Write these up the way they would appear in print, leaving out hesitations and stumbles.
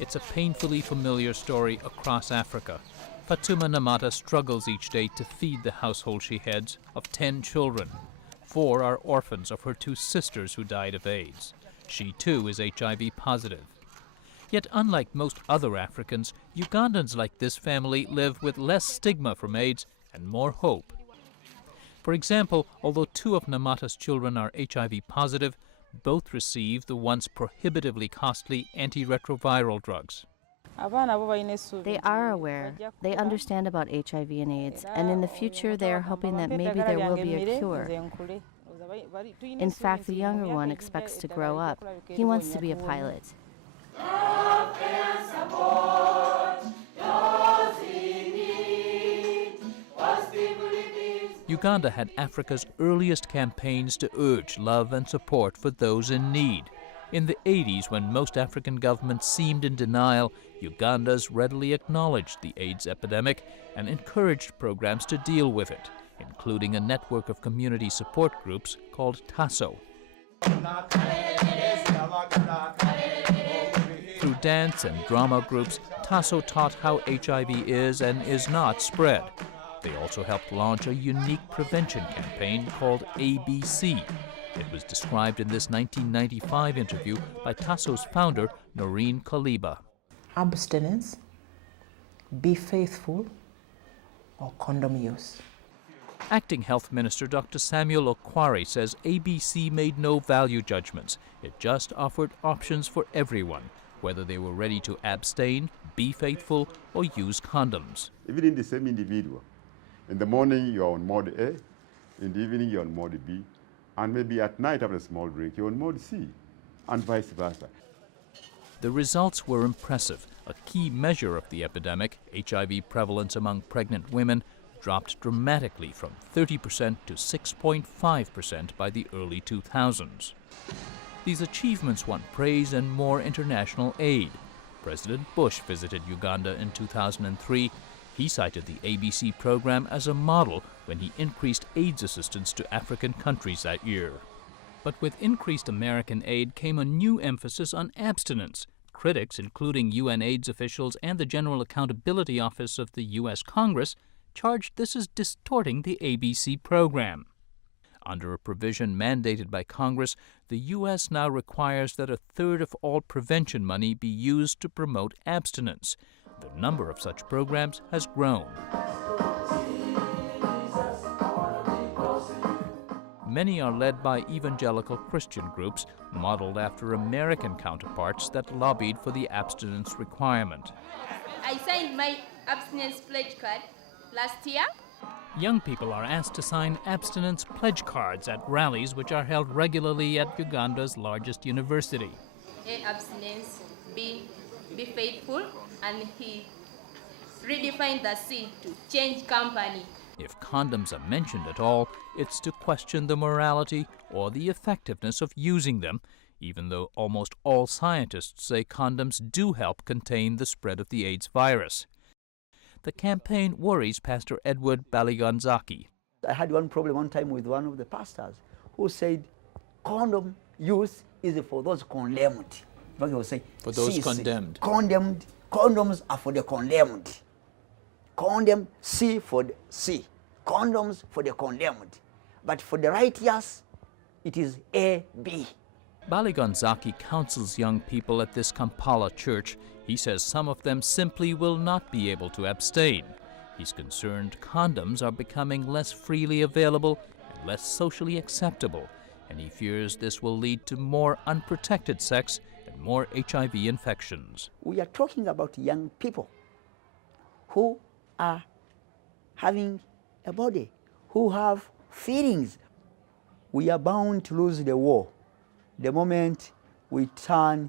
It's a painfully familiar story across Africa. Fatuma Namata struggles each day to feed the household she heads of 10 children. 4 are orphans of her 2 sisters who died of AIDS. She too is HIV positive. Yet unlike most other Africans, Ugandans like this family live with less stigma from AIDS and more hope. For example, although 2 of Namata's children are HIV positive, both receive the once prohibitively costly antiretroviral drugs. They are aware. They understand about HIV and AIDS, and in the future they are hoping that maybe there will be a cure. In fact, the younger one expects to grow up. He wants to be a pilot. Uganda had Africa's earliest campaigns to urge love and support for those in need. In the 80s, when most African governments seemed in denial, Ugandans readily acknowledged the AIDS epidemic and encouraged programs to deal with it, including a network of community support groups called TASO. Through dance and drama groups, TASO taught how HIV is and is not spread. They also helped launch a unique prevention campaign called ABC. It was described in this 1995 interview by TASO's founder, Noreen Kaliba. Abstinence, be faithful, or condom use. Acting Health Minister Dr. Samuel Okwari says ABC made no value judgments. It just offered options for everyone, whether they were ready to abstain, be faithful, or use condoms. Even in the same individual, in the morning you're on mode A, in the evening you're on mode B, and maybe at night after a small drink you're on mode C, and vice versa. The results were impressive. A key measure of the epidemic, HIV prevalence among pregnant women, dropped dramatically from 30% to 6.5% by the early 2000s. These achievements won praise and more international aid. President Bush visited Uganda in 2003. He cited the ABC program as a model when he increased AIDS assistance to African countries that year. But with increased American aid came a new emphasis on abstinence. Critics, including UN AIDS officials and the General Accountability Office of the U.S. Congress, charged this as distorting the ABC program. Under a provision mandated by Congress, the U.S. now requires that 1/3 of all prevention money be used to promote abstinence. The number of such programs has grown. Many are led by evangelical Christian groups, modeled after American counterparts that lobbied for the abstinence requirement. I signed my abstinence pledge card last year. Young people are asked to sign abstinence pledge cards at rallies which are held regularly at Uganda's largest university. A abstinence, be faithful, and he redefined the C to change company. If condoms are mentioned at all, it's to question the morality or the effectiveness of using them, even though almost all scientists say condoms do help contain the spread of the AIDS virus. The campaign worries Pastor Edward Baliganzaki. I had one problem one time with one of the pastors who said condom use is for those condemned. He was saying, for those condemned. Condemned. Condoms are for the condemned. Condemned, C for the C. Condoms for the condemned. But for the righteous, it is A, B. Baliganzaki counsels young people at this Kampala church. He says some of them simply will not be able to abstain. He's concerned condoms are becoming less freely available and less socially acceptable, and he fears this will lead to more unprotected sex and more HIV infections. We are talking about young people who are having a body, who have feelings. We are bound to lose the war the moment we turn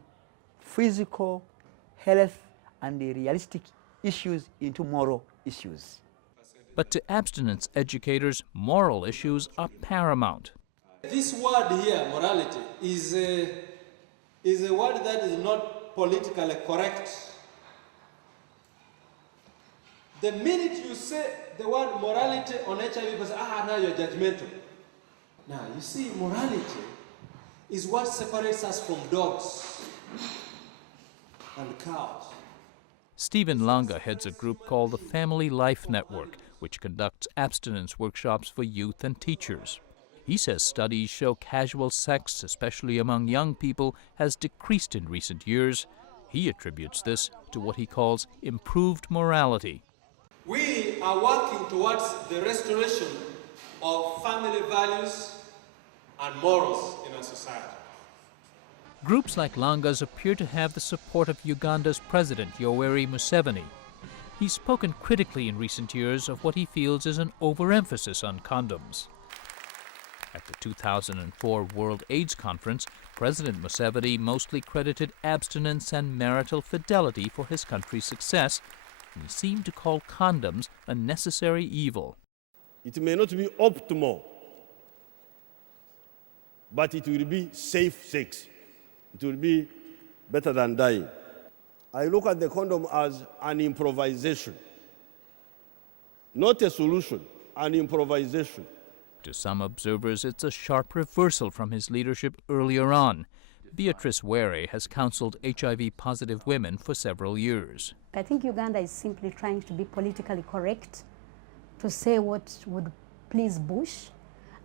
physical health and the realistic issues into moral issues. But to abstinence educators, moral issues are paramount. This word here, morality, is a word that is not politically correct. The minute you say the word morality on HIV, people say, now you're judgmental. Now, you see, morality is what separates us from dogs and cows. Stephen Langa heads a group called the Family Life Network, which conducts abstinence workshops for youth and teachers. He says studies show casual sex, especially among young people, has decreased in recent years. He attributes this to what he calls improved morality. We are working towards the restoration of family values and morals in our society. Groups like Langa's appear to have the support of Uganda's President Yoweri Museveni. He's spoken critically in recent years of what he feels is an overemphasis on condoms. At the 2004 World AIDS Conference, President Museveni mostly credited abstinence and marital fidelity for his country's success, and he seemed to call condoms a necessary evil. It may not be optimal, but it will be safe sex. It will be better than dying. I look at the condom as an improvisation, not a solution, an improvisation. To some observers, it's a sharp reversal from his leadership earlier on. Beatrice Were has counseled HIV-positive women for several years. I think Uganda is simply trying to be politically correct, to say what would please Bush.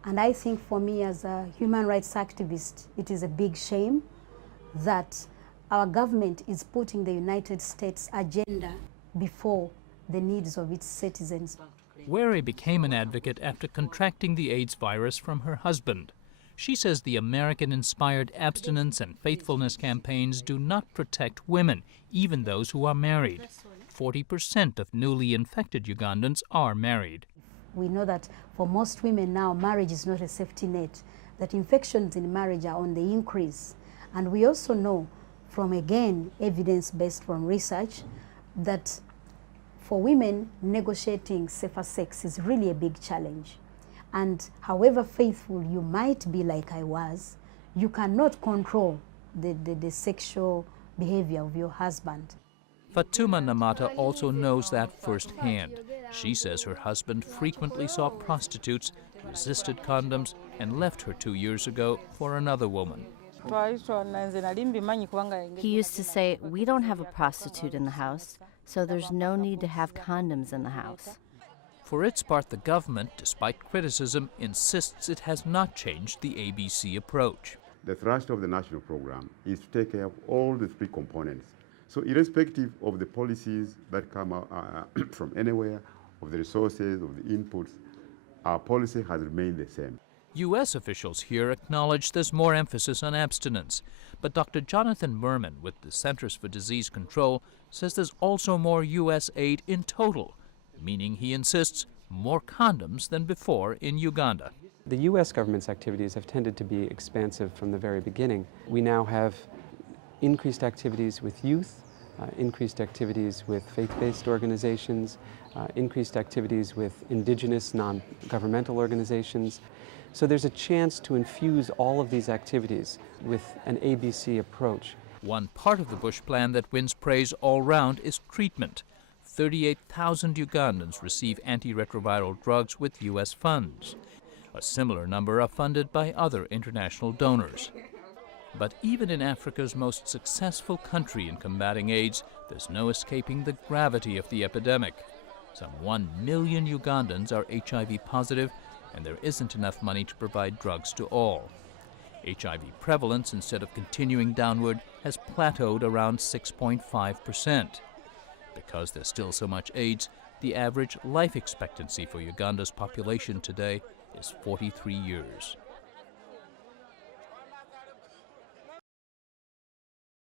And I think for me as a human rights activist, it is a big shame that our government is putting the United States agenda before the needs of its citizens. Were became an advocate after contracting the AIDS virus from her husband. She says the American-inspired abstinence and faithfulness campaigns do not protect women, even those who are married. 40% of newly infected Ugandans are married. We know that for most women now, marriage is not a safety net, that infections in marriage are on the increase. And we also know from, again, evidence-based from research, that for women, negotiating safer sex is really a big challenge. And however faithful you might be, like I was, you cannot control the sexual behavior of your husband. Fatuma Namata also knows that firsthand. She says her husband frequently saw prostitutes, resisted condoms, and left her 2 years ago for another woman. He used to say, "We don't have a prostitute in the house, so there's no need to have condoms in the house." For its part, the government, despite criticism, insists it has not changed the ABC approach. The thrust of the national program is to take care of all the three components. So irrespective of the policies that come out, from anywhere, of the resources, of the inputs, our policy has remained the same. U.S. officials here acknowledge there's more emphasis on abstinence, but Dr. Jonathan Merman with the Centers for Disease Control says there's also more U.S. aid in total, meaning he insists more condoms than before in Uganda. The U.S. government's activities have tended to be expansive from the very beginning. We now have increased activities with youth, increased activities with faith-based organizations, increased activities with indigenous non-governmental organizations. So there's a chance to infuse all of these activities with an ABC approach. One part of the Bush plan that wins praise all round is treatment. 38,000 Ugandans receive antiretroviral drugs with U.S. funds. A similar number are funded by other international donors. But even in Africa's most successful country in combating AIDS, there's no escaping the gravity of the epidemic. Some 1 million Ugandans are HIV positive, and there isn't enough money to provide drugs to all. HIV prevalence, instead of continuing downward, has plateaued around 6.5%. Because there's still so much AIDS, the average life expectancy for Uganda's population today is 43 years.